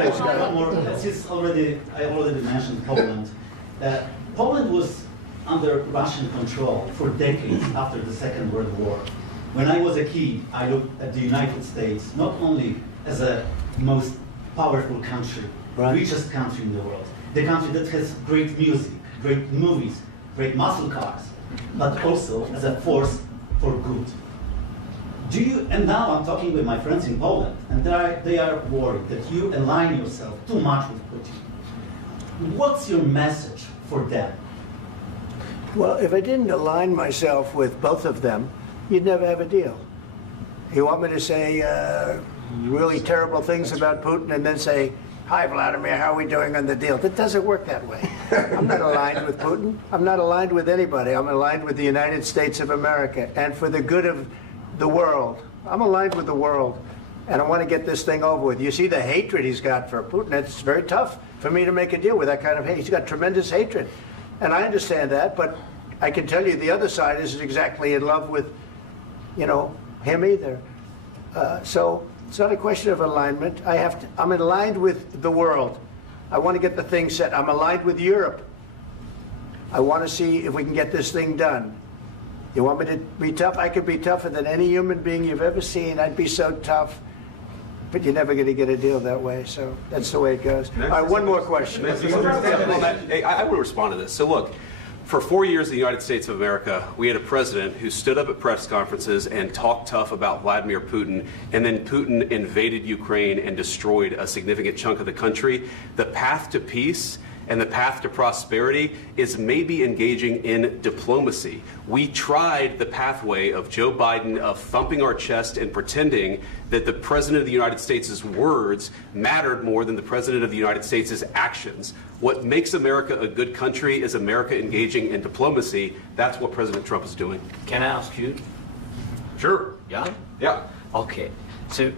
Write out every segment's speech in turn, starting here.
Please, go ahead. One more. I already mentioned Poland. Poland was under Russian control for decades after the Second World War. When I was a kid, I looked at the United States not only as a most powerful country, Right. richest country in the world, the country that has great music, great movies, great muscle cars, but also as a force for good. And now I'm talking with my friends in Poland, and they are worried that you align yourself too much with Putin. What's your message for them? Well, if I didn't align myself with both of them, you'd never have a deal. You want me to say really terrible things about Putin and then say, "Hi, Vladimir, how are we doing on the deal?" That doesn't work that way. I'm not aligned with Putin. I'm not aligned with anybody. I'm aligned with the United States of America. And for the good of the world, I'm aligned with the world. And I want to get this thing over with. You see the hatred he's got for Putin. It's very tough for me to make a deal with that kind of hate. He's got tremendous hatred. And I understand that, but I can tell you the other side isn't exactly in love with, him either. So it's not a question of alignment. I'm aligned with the world. I want to get the thing set. I'm aligned with Europe. I want to see if we can get this thing done. You want me to be tough? I could be tougher than any human being you've ever seen. I'd be so tough. But you're never going to get a deal that way. So that's the way it goes. All right, one more question. I will respond to this. So look, for 4 years in the United States of America, we had a president who stood up at press conferences and talked tough about Vladimir Putin, and then Putin invaded Ukraine and destroyed a significant chunk of the country. The path to peace and the path to prosperity is maybe engaging in diplomacy. We tried the pathway of Joe Biden of thumping our chest and pretending that the President of the United States' words mattered more than the President of the United States' actions. What makes America a good country is America engaging in diplomacy. That's what President Trump is doing. Can I ask you? Sure. Yeah? Yeah. Okay. So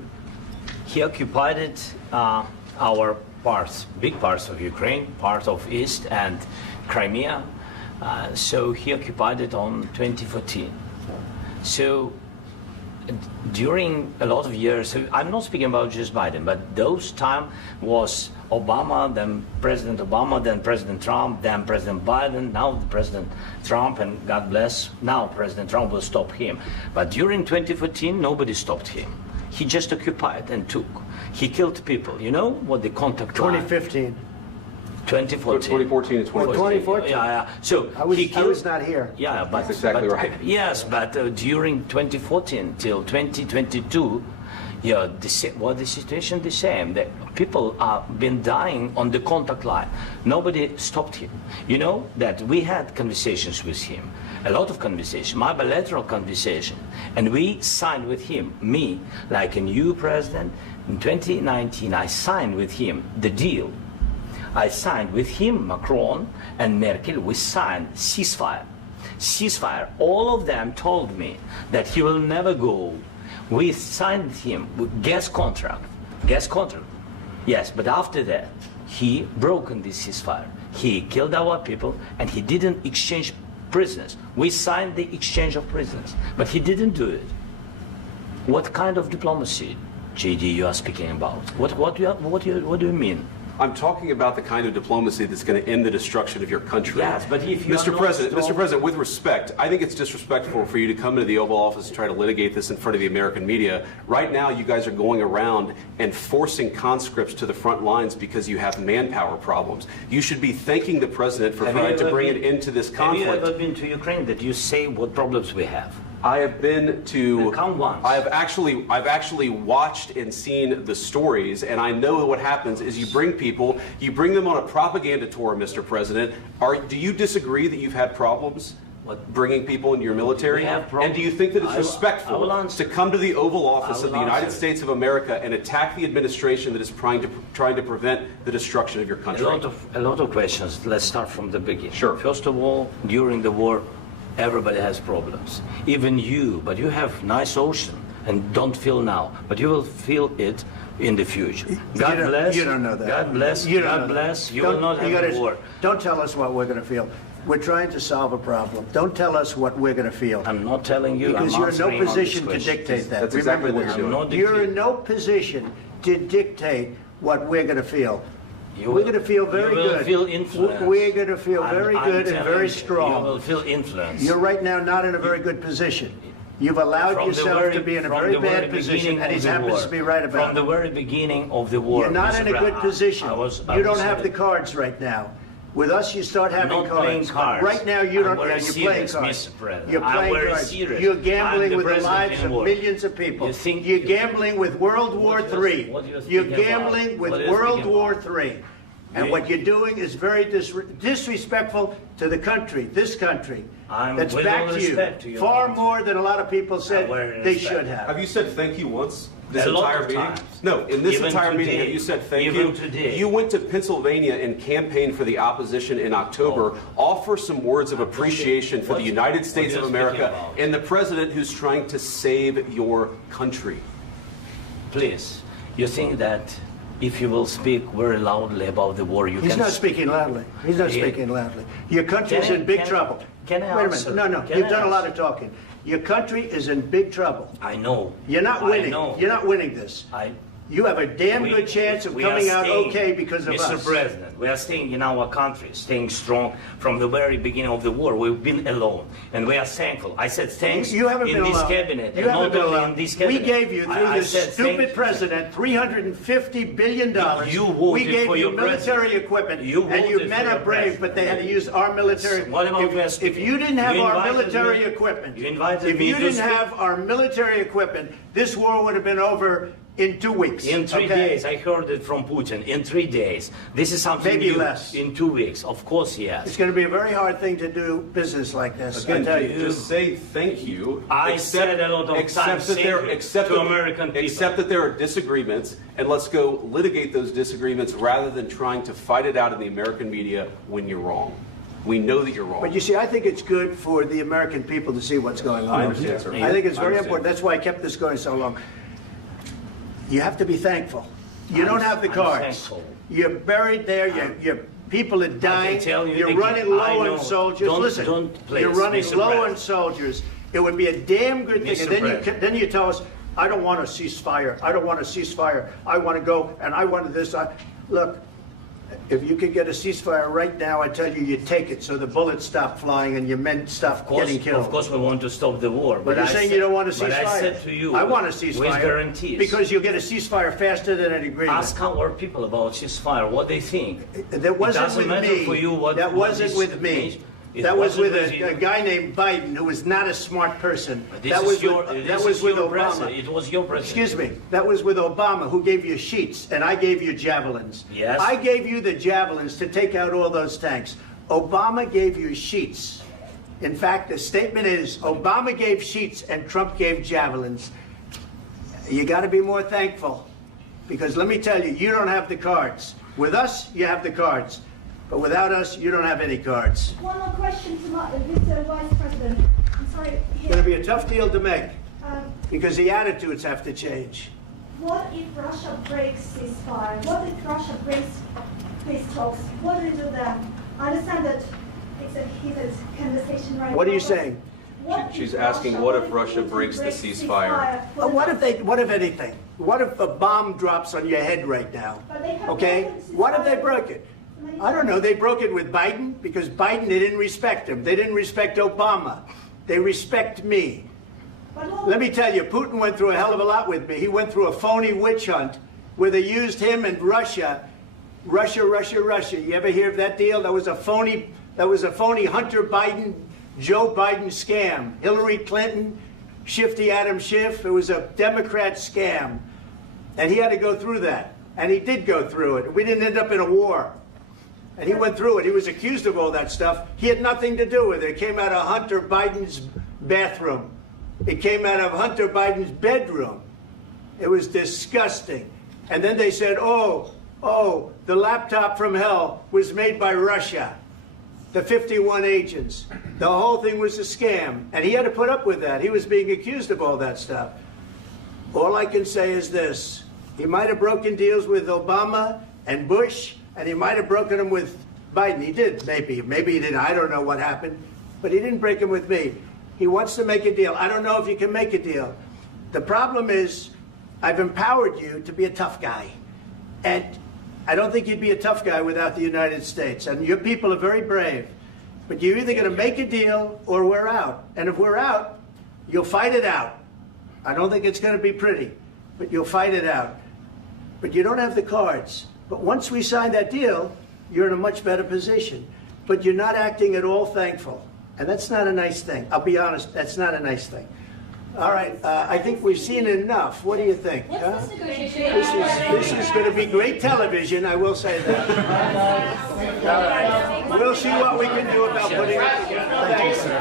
he occupied it, our parts, big parts of Ukraine, part of East and Crimea. So he occupied it on 2014. So during a lot of years, so I'm not speaking about just Biden, but those time was Obama, then President Obama, then President Trump, then President Biden, now President Trump, and God bless, now President Trump will stop him. But during 2014, nobody stopped him. He just occupied and took. He killed people. You know what the contact line? 2015. 2014. 2014 and 2014. 2014. Yeah. So I was not here. Yeah, but that's exactly right. Yes, but during 2014 till 2022, the situation the same. The people have been dying on the contact line. Nobody stopped him. You know that we had conversations with him, a lot of conversation, my bilateral conversation, and we signed with him, me, like a new president. In 2019, I signed with him the deal. I signed with him, Macron and Merkel, we signed ceasefire. Ceasefire. All of them told me that he will never go. We signed with him with gas contract. Gas contract. Yes, but after that, he broken this ceasefire. He killed our people and he didn't exchange prisoners. We signed the exchange of prisoners, but he didn't do it. What kind of diplomacy, JD, you are speaking about? What do you mean? I'm talking about the kind of diplomacy that's going to end the destruction of your country. Yes, but if you Mr. President, with respect, I think it's disrespectful for you to come into the Oval Office and try to litigate this in front of the American media. Right now, you guys are going around and forcing conscripts to the front lines because you have manpower problems. You should be thanking the President for trying to bring it into this conflict. Have you ever been to Ukraine that you say what problems we have? I have been to. Count once. I've actually watched and seen the stories, and I know what happens is you bring people, you bring them on a propaganda tour, Mr. President. Do you disagree that you've had problems bringing people into your military? And do you think that it's respectful to come to the Oval Office of the United States of America and attack the administration that is trying to prevent the destruction of your country? A lot of questions. Let's start from the beginning. Sure. First of all, during the war, everybody has problems, even you, but you have nice ocean and don't feel now, but you will feel it in the future. God bless. You don't know that. God bless. God bless. You will not have a war. Don't tell us what we're going to feel. We're trying to solve a problem. Don't tell us what we're going to feel. I'm not telling you. Because you're in no position to dictate that. That's exactly what you're doing. You're in no position to dictate what we're going to feel. You We're will- going to feel very you will good. feel influenced. We're going to feel very I'm good and telling very you, strong. You will feel influence. You're right now not in a very good position. You've allowed From the yourself very- to be in a from very the very bad position, beginning and he of the happens war. to be right about From the it. very beginning of the war. You're not in a Mr. good Brown, position. I You don't was have the saying- cards right now. With us, you start having not playing cards. cards. Right now, you I'm don't. very Yeah, you're playing serious, cards. Mr. President. You're I'm playing very cards. serious. You're I'm gambling the with the president lives in of war. millions of people. You think- You're gambling with World War What do you- III. what do you think You're about? gambling with What do you World think War about? III. And You- what you're doing is very disrespectful to the country, this country, I'm that's with all backed you respect to your far country. more than a lot of people said very they respect. should have. Have you said thank you once this A lot entire of meeting? times. No, in this Even entire meeting, today. have you said thank Even you? today. You went to Pennsylvania and campaigned for the opposition in October. Offer some words of appreciation for the What- United States what of are you America speaking about? and the president who's trying to save your country. Please, you think that if you will speak very loudly about the war, you He's can... not speaking loudly. He's not Yeah. speaking loudly. Your country's Can I- in big can I- trouble. can I Wait a answer? minute. No, Can you've I done a lot answer? of talking. Your country is in big trouble. I know. You're not I winning. know. You're not winning this. You have a damn good chance of we are coming out staying, okay because of Mr. us. President, we are staying in our country, staying strong from the very beginning of the war. We've been alone, and we are thankful. I said thanks You haven't in been this alone. cabinet, You and haven't not been only alone. in this We cabinet. gave you, through I this said thank stupid you. president, $350 billion. You voted We gave for you your military president. equipment, You and you voted men for are your brave, president. but they had to use our military. What about If you didn't have You our invited military me- equipment, you invited if me you to didn't speak. have our military equipment, this war would have been over in 2 weeks. In 3 okay? days, I heard it from Putin. In 3 days, this is something Maybe new. less. In 2 weeks, of course, yes. It's going to be a very hard thing to do business like this. I Again, tell you. just say thank you. I said a lot of accept times that thank there, you accept to that- American people. Accept that there are disagreements, and let's go litigate those disagreements rather than trying to fight it out in the American media when you're wrong. We know that you're wrong. But you see, I think it's good for the American people to see what's going on. I understand, sir. I think it's I very understand. important. That's why I kept this going so long. You have to be thankful. You I'm- don't have the I'm cards. thankful. You're buried there. Your people are dying. tell you You're again, running I low know. on soldiers. Don't- Listen, don't please, you're running Mr. low on President. soldiers. It would be a damn good thing. Mr. And then President. then you tell us, I don't want a ceasefire. I don't want a ceasefire. I want to go and I want this. Look, if you could get a ceasefire right now, I tell you, you take it so the bullets stop flying and your men stop getting killed. Of course, we want to stop the war. But you're saying you don't want a ceasefire. But I said to you, I want a ceasefire. with guarantees. Because you'll get a ceasefire faster than an agreement. Ask our people about ceasefire, what they think. That wasn't it doesn't with matter me. for you what. That what wasn't is- with me. It That was wasn't with you. a guy named Biden who was not a smart person. This That is was your, with, this that was is with your Obama. president. It was your president. Excuse me. That was with Obama, who gave you sheets, and I gave you javelins. Yes. I gave you the javelins to take out all those tanks. Obama gave you sheets. In fact, the statement is Obama gave sheets and Trump gave javelins. You got to be more thankful, because let me tell you, you don't have the cards. With us, you have the cards. But without us, you don't have any cards. One more question to Mr. Vice President. I'm sorry. It's going to be a tough deal to make, Um, because the attitudes have to change. what if Russia breaks ceasefire? What if Russia breaks peace talks? What do you do then? I understand that it's a heated conversation right now. What are you but saying? what She's if asking, Russia- what if Russia Putin breaks the breaks ceasefire? What if anything? What if a bomb drops on your head right now? But they have Okay? broken ceasefire. What if they broke it? I don't know. They broke it with Biden because Biden, they didn't respect him. They didn't respect Obama. They respect me. But what- Let me tell you, Putin went through a hell of a lot with me. He went through a phony witch hunt where they used him and Russia. Russia. You ever hear of that deal? That was a phony Hunter Biden, Joe Biden scam. Hillary Clinton, Shifty Adam Schiff. It was a Democrat scam. And he had to go through that. And he did go through it. We didn't end up in a war. And he went through it. He was accused of all that stuff. He had nothing to do with it. It came out of Hunter Biden's bathroom. It came out of Hunter Biden's bedroom. It was disgusting. And then they said, oh, the laptop from hell was made by Russia. The 51 agents. The whole thing was a scam. And he had to put up with that. He was being accused of all that stuff. All I can say is this. He might have broken deals with Obama and Bush, and he might have broken them with Biden. He did, maybe. Maybe he didn't. I don't know what happened. But he didn't break them with me. He wants to make a deal. I don't know if you can make a deal. The problem is, I've empowered you to be a tough guy. And I don't think you'd be a tough guy without the United States. And your people are very brave. But you're either going to make a deal or we're out. And if we're out, you'll fight it out. I don't think it's going to be pretty, but you'll fight it out. But you don't have the cards. But once we sign that deal, you're in a much better position. But you're not acting at all thankful. And that's not a nice thing. I'll be honest, that's not a nice thing. All right, I think we've seen enough. What do you think? What's this negotiation? This is going to be great television, I will say that. All right. We'll see what we can do about putting it together. Thank you, sir.